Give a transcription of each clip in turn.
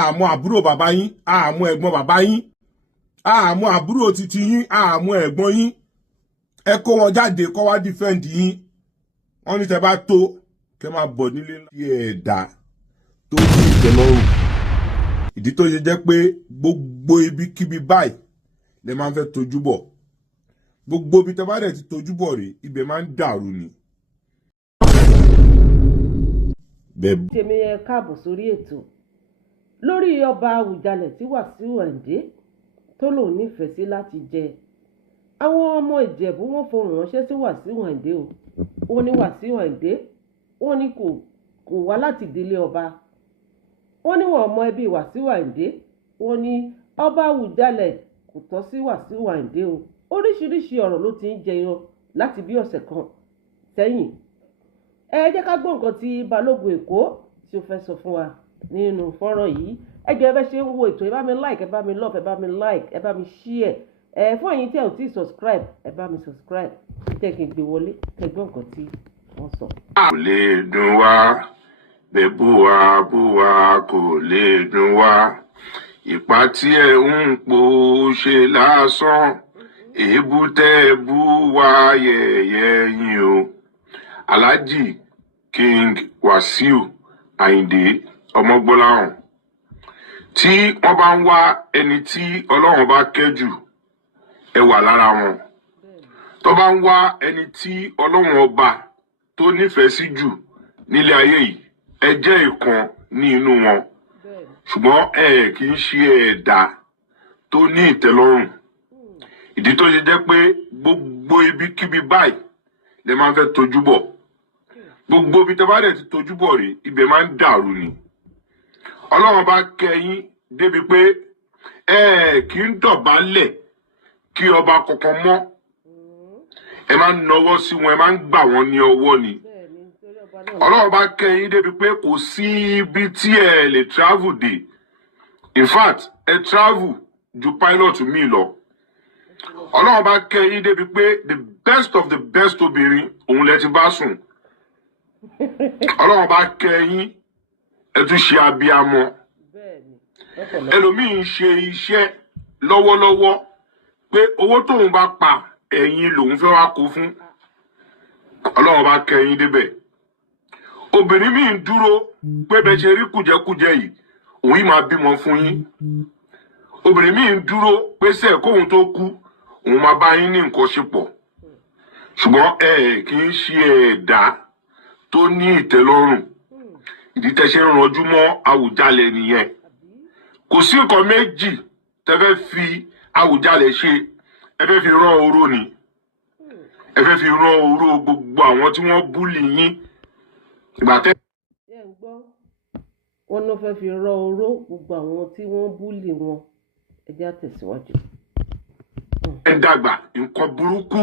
àmọ́ àbúrò bàbá yín, àmọ́ ẹ̀gbọ́n bàbá yín, àmọ́ àbúrò títí yín, àmọ́ ẹ̀gbọ́n yín. Ẹ kó wọn jáde kó wá defend yín. Wọ́n ní tẹ́ bá tó kẹ́ máa bọ̀ nílé ńlá. Ẹ̀dá tó ní ìtẹ́lọ́rùn. Ìdí tó ṣe jẹ́ pé gbogbo ibikíbi báyìí lẹ máa ń fẹ́ tojú bọ̀. Gbogbo ibi tẹ́ bá dẹ̀ ti tojú bọ̀ rè, ibẹ̀ máa ń dàrú ni. Tèmi ẹ káàbọ̀ sórí ètò lórí ọba Àwùjalẹ̀ tí Wàsíù Àyìndé tó lòun nífẹ̀ẹ́ sí láti jẹ. Àwọn ọmọ Ìjẹ̀bú wọ́n fohùn ránṣẹ́ sí Wàsíù Àyìndé o. Wọ́n ní Wàsíù Àyìndé wọ́n ní kò wá láti ìdílé ọba. Wọ́n ní wọn ọmọ ẹbí Wàsíù Àyìndé. Wọ́n ní ọba Àwùjalẹ̀ kò tọ́ sí Wàsíù Àyìndé o. Oríṣiríṣi ọ̀rọ̀ ló ti ń jẹyọ láti bí ọ̀sẹ̀ kan sẹ́yìn. Ẹ jẹ́ ká gbọ́ nǹkan tí Balógun Èkó tí ó fẹ́ sọ fún wa nínú fọ́nrán yìí. Ẹ jẹ́ ẹ bẹ́ ṣe ń wo ètò, ẹ bá mi like, ẹ bá mi love, ẹ bá mi like, ẹ bá mi share. Fún ẹ̀yin tí ẹ ò tí subscribe, ẹ bá mi subscribe. Tẹ́ kí n gbé wọlé, kẹ́ gbọ́ nǹkan tí wọ́n sọ. Kò lè dùn wá, bẹ́ẹ̀ bú wa kò lè dùn wá. Ìpà tí ẹ ń pò ṣe lásán, èébú tẹ́ bú wá yẹ̀yẹ́ yín o. Alhaji King Wàsíù Àyìndé Ọmọgbọ́láhàn, tí wọ́n bá ń wá ẹni tí Ọlọ́run bá kẹ́jù, ẹ wà lára wọn. Tó bá ń wá ẹni tí Ọlọ́run ọba tó nífẹ̀ẹ́ sí jù nílé ayé yìí, ẹ jẹ́ ìkan ní inú wọn. Ṣùgbọ́n ẹ kì í ṣe ẹ̀dá tó ní ìtẹ́lọ́rùn. Ìdí tó ṣe jẹ́ pé gbogbo ibikíbi báyìí lè máa ń fẹ́ tojú bọ̀. Gbogbo ibi tó bá dẹ̀ ti tojú bọ̀ rè, ibẹ̀ máa ń dàrú ni. Ọlọ́run bá kẹ́ yín débi pé ẹ kì í dọ̀bálẹ̀ kí ọba kankan mọ́. Ẹ máa ń nawọ́ sí wọn, ẹ máa ń gbà wọ́n ní ọwọ́ ni. Ọlọ́run bá kẹ́ yín débi pé kò sí ibi tí ẹ lè travel dé. In fact, ẹ travel ju pilot mi lọ. Ọlọ́run bá kẹ́ yín débi pé the best of the best obìnrin òun lẹ ti bá sùn. Ọlọ́run bá kẹ́ yín ẹ tún ṣe abiyamọ. Ẹlòmíì ń ṣe iṣẹ́ lọ́wọ́lọ́wọ́ pé owó tóun bá pa ẹ̀yin lòun fẹ́ wá kó fún. Ọlọ́run bá kẹ́ yín débẹ̀. Obìnrin míì ń dúró pé bẹ́ẹ̀ ṣe rí kùjẹ́kùjẹ yìí òun yìí máa bímọ fún yín. Obìnrin míì ń dúró pé sẹ́ẹ̀ kóun tó kú òun máa bá yín ní nǹkan ṣe pọ̀. Ṣùgbọ́n ẹ kì í ṣe ẹ̀dá tó ní ìtẹ́lọ́rùn. Ìdí tẹ́ ṣe ń ranjú mọ́ Àwùjalẹ̀ nìyẹn. Kò sí nǹkan méjì tẹ́ fẹ́ fi Àwùjalẹ̀ ṣe. Ẹ fẹ́ fi rán oró ni. Ẹ fẹ́ fi rán oró gbogbo àwọn tí wọ́n búlì yín. Ìgbà tẹ́. Ṣé ń gbọ́? Wọ́n ló fẹ́ fi rán oró gbogbo àwọn tí wọ́n búlì wọn. Ẹ jẹ́ á tẹ̀síwájú. Ẹ dàgbà nǹkan burúkú,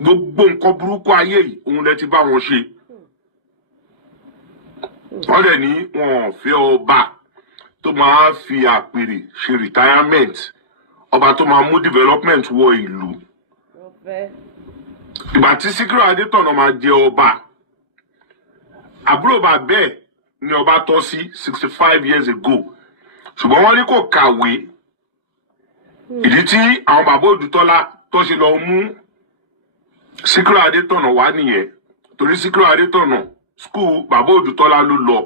gbogbo nǹkan burúkú ayé yìí òun lẹ ti bá wọn ṣe. Wọ́n dẹ̀ ní wọn ò fẹ́ ọba tó máa fi àpèrè ṣe retirement, ọba tó máa mú development wọ ìlú. Ìgbà tí Síkírù Adétọ̀nà máa jẹ ọba, àbúrò bàbá ẹ̀ ni ọba tọ́ sí 65 years ago. Ṣùgbọ́n wọ́n ní kò kàwé. Ìdí tí àwọn bàbá Odùtọ́lá tó ṣe lọ mú Síkírù Adétọ̀nà wá nìyẹn. Torí Síkírù Adétọ̀nà school bàbá Odùtọ́lá ló lọ.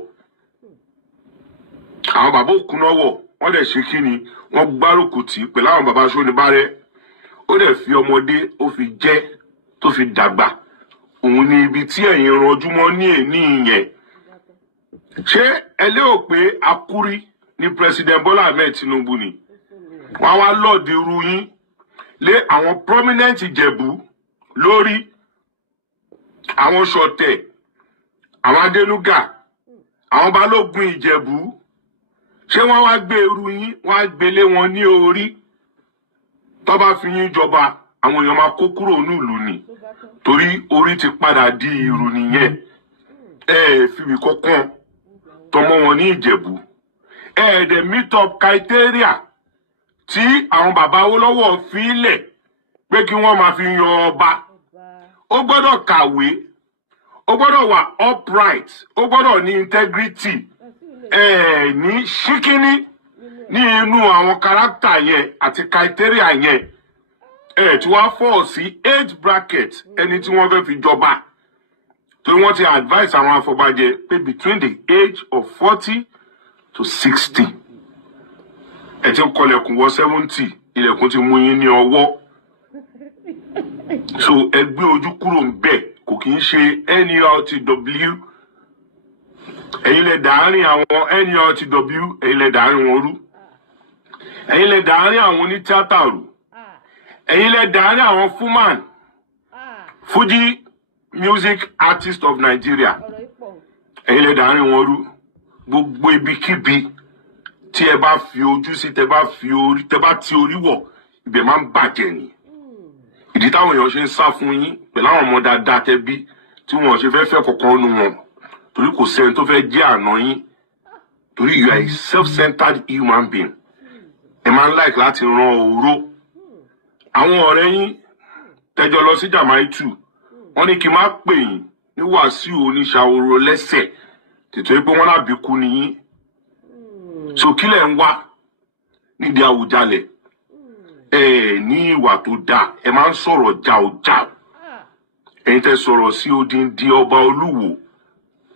Àwọn bàbá Òkúnọ́wọ̀ wọ́n dẹ̀ ṣe kí ni, wọ́n gbárùkù tì pẹ̀lú àwọn bàbá Ṣónibárẹ̀. Ó dẹ̀ fi ọmọdé ó fi jẹ́ tó fi dàgbà. Òun ni ibi tí ẹ̀yin ranjú mọ́ ní èní yẹn. Ṣé ẹ lérò pé Akúrí ní President Bọ́lá Ahmed Tinubu ni? Wọ́n wá lọ́ọ̀dì irú yín lé àwọn prominent Ìjẹ̀bú lórí, àwọn Ṣọ̀tẹ̀, àwọn Adénúgà, àwọn Balógun Ìjẹ̀bú. Ṣé wọ́n wá gbé irú yín, wọ́n á gbélé wọn ní orí? Tó bá fi yín jọba, àwọn èèyàn máa kó kúrò nílùú ni. Torí orí ti padà di irú nìyẹn. Ẹ fi wí kankan tọmọ wọn ní Ìjẹ̀bú. Ẹ dẹ̀ meet up criteria tí àwọn bàbá Awólọ́wọ̀ fi lẹ̀ pé kí wọ́n máa fi yan ọba. Ó gbọ́dọ̀ kàwé, ó gbọ́dọ̀ wà upright, ó gbọ́dọ̀ ní integrity. ní ṣíkíní ní inú àwọn kárátà yẹn àti criteria yẹn tí wọ́n fọ́ sí age bracket ẹni tí wọ́n fẹ́ fi jọba torí wọ́n ti advise àwọn afọbajẹ pé between the age of 40 to 60 ẹ ti kọlẹ̀kùn wọ 70 ilẹ̀kùn ti mú yín ní ọwọ́ so ẹ gbé ojú kúrò ń bẹ̀ kò kì í ṣe NURTW ẹ̀yin lẹ dàárín àwọn NURTW ẹ̀yin lẹ dàárín wọn rú ẹ̀yin lẹ dàárín àwọn onítíátà rú ẹ̀yin lẹ dàárín àwọn Fuman Fuji Music Artist of Nigeria ẹ̀yin lẹ dàárín wọn rú gbogbo ibikíbi tí ẹ bá fi ojú sí tẹ bá ti orí wọ̀ ibẹ̀ máa ń bàjẹ́ ni ìdí táwọn èèyàn ṣe ń sá fún yín pẹ̀lú àwọn ọmọ dáadáa tẹ bí tí wọn ṣe fẹ́ kọ̀ọ̀kan nu wọn torí kò sẹ́ni tó fẹ́ jẹ́ àná yín torí you are a self-centered human being ẹ máa ń like láti ran òró àwọn ọ̀rẹ́ yín tẹjọ lọ sí Jamaitu wọ́n ní kí n má pè yín ní Wàsíù oníṣàwòrò lẹ́sẹ̀ tètè pé wọ́n lábí kú ni yín so kílẹ̀ ń wá nídìí Àwùjalẹ̀ ní ìwà tó dáa ẹ máa ń sọ̀rọ̀ jáòjá ẹ̀yin tẹ́ sọ̀rọ̀ sí odindi ọba Olúwo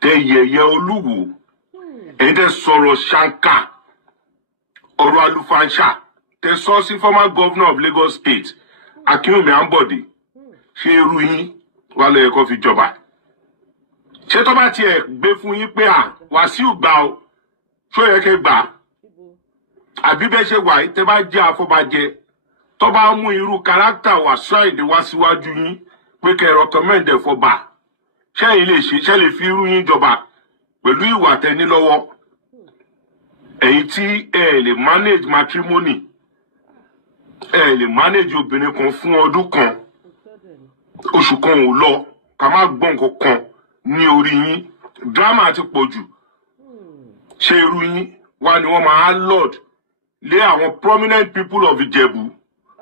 tẹ́ yẹ̀yẹ́ Olúwo ẹ̀yin tẹ́ sọ̀rọ̀ ṣáńkà ọ̀rọ̀ àlùfáàṣà tẹ́ sọ sí former governor of Lagos State Akínwùmí Ambode ṣé irú yín wà ló yẹ kó fi jọba ṣé tó bá tiẹ̀ gbé fún yín pé Wàsíù gbà ó ṣó yẹ kẹ́ gbà àbí bẹ́ẹ̀ ṣe wà tẹ́ bá jẹ́ afọbajẹ tó bá mú irú kárátà Wasiu Ayinde wá síwájú yín pé kẹ́ recommend ẹ̀ fọba ṣẹ́yìn lè ṣe lè fi irú yín jọba pẹ̀lú ìwà tẹ́ni lọ́wọ́ ẹ̀yin tí ẹ lè manage matrimony ẹ lè manage obìnrin kan fún ọdún kan oṣù kan ò lọ ká má gbọ́ nǹkan kan ní orí yín drama ti pọ̀ jù ṣé irú yín wá ni wọ́n máa lord lé àwọn prominent people of Ìjẹ̀bú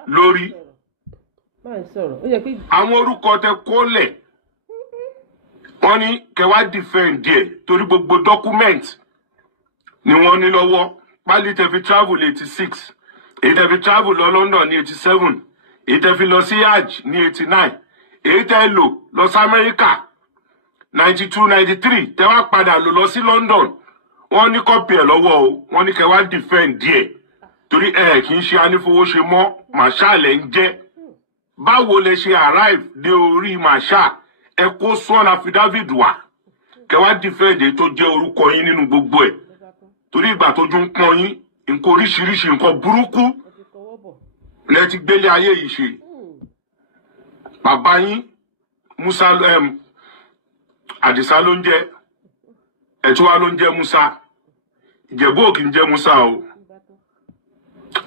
lórí àwọn orúkọ tẹ́ kólẹ̀ wọ́n ní kẹwàá defend díẹ̀ torí gbogbo document ni wọ́n ní lọ́wọ́ pálí tẹ́ fi travel 86 èyí tẹ́ fi travel lọ London ní 87 èyí tẹ́ fi lọ sí hajj ní 89 èyí tẹ́ lò lọ sí Amẹ́ríkà 92 93 tẹ́ wá padà lọ sí London wọ́n ní kọ́pì ẹ̀ lọ́wọ́ o wọ́n ní kẹwàá defend díẹ̀ torí kì í ṣe anífowóṣe mọ́ màṣáàlẹ̀ ń jẹ́ báwo lẹ ṣe arrive dé orí màṣáà ẹ kó sworn affidavit wá kẹwàá defend tó jẹ́ orúkọ yín nínú gbogbo ẹ̀ torí ìgbà tójú ń pọ́n yín nǹkan oríṣiríṣi nǹkan burúkú lẹ ti gbélé ayé yìí ṣe bàbá yín Musa Àdìsá ló ń jẹ́ ẹ̀túwá ló ń jẹ́ Musa Ìjẹ̀bú ò kì í jẹ́ Musa o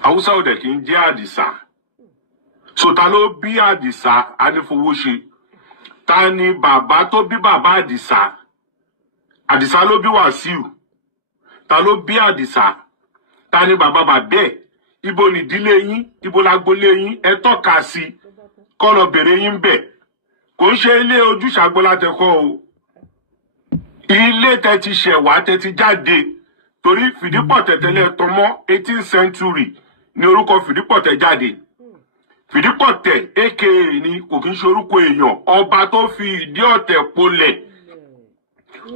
Haúsá ò dẹ̀ kì í jẹ́ Àdìsá so ta ló bí Àdìsá anífowóṣe ta ni bàbá tó bí bàbá Àdìsá Àdìsá ló bí Wàsíù ta ló bí Àdìsá ta ni bàbá bàbẹ́ ibo nìdílé yín ibo lágbolé yín ẹ tọ́ka sí kọ́ lọ bèrè yín bẹ̀ kò ń ṣe ilé Ojúṣàgbọ́lá tẹ́kọ́ o ilé tẹ́ ti ṣẹ̀wá tẹ́ ti jáde torí Fìdípọ̀tẹ̀ tẹ́lẹ̀ tọmọ 18th century ní orúkọ Fìdípọ̀tẹ̀ jáde Fìdípọ̀tẹ̀ aka ni kò kí ń ṣe orúkọ èèyàn ọba tó fi ìdí ọ̀tẹ̀ polẹ̀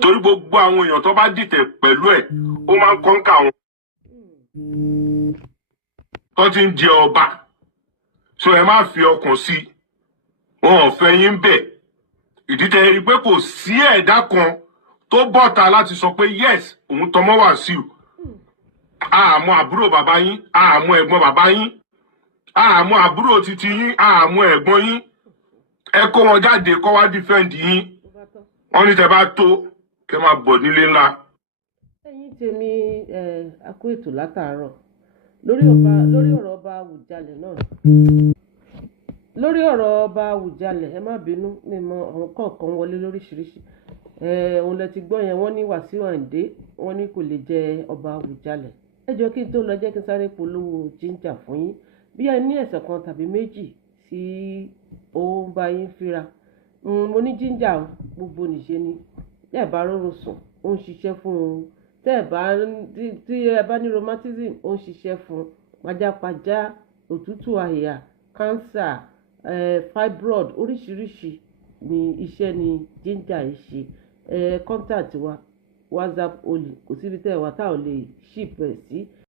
torí gbogbo àwọn èèyàn tó bá dìtẹ̀ pẹ̀lú ẹ̀ ó máa ń kọ́ńkà wọn tó ti ń jẹ ọba so ẹ má fi ọkàn sí wọn ò fẹ́ yín bẹ̀ ìdí tẹ́ rí pé kò sí ẹ̀dá kan tó bọ́ta láti sọ pé yes òun tọmọ Wàsíù àmọ́ àbúrò bàbá yín àmọ́ ẹ̀gbọ́n bàbá yín àmọ́ àbúrò títí yín àmọ́ ẹ̀gbọ́n yín ẹ kó wọn jáde kó wá defend yín wọ́n ní tẹ́ bá tó kẹ́ máa bọ̀ nílé ńlá. ẹ̀yin tèmi a kó ètò látàárọ̀ lórí ọ̀rọ̀ ọba Àwùjalẹ̀ náà lórí ọ̀rọ̀ ọba Àwùjalẹ̀ ẹ má bínú mímọ àwọn kọ̀ọ̀kan wọlé lóríṣiríṣi òun lẹ ti gbọ́ yẹn wọ́n ní Wàsíù Àyìndé wọ́n ní kò lè jẹ ọba Àwùjalẹ̀ ẹ jọ kí n tó lọ jẹ́ kí n sáré polówó jíńjà fún yín bí ẹ ní ẹ̀sẹ̀ kan tàbí méjì tí ó ń bá yín fíra mo ní jíńjà gbogbo nìṣe ni ẹ bá rọrùn sùn ó ń ṣiṣẹ́ fún tí ẹ bá ní rheumatism ó ń ṣiṣẹ́ fún pajápajá, òtútù àyà, cancer, fibroid, oríṣiríṣi ni iṣẹ́ ni ginger yìí ṣe. Contact wa WhatsApp only, kò síbi tẹ́ ẹ wà tá ò lè ship ẹ̀ sí.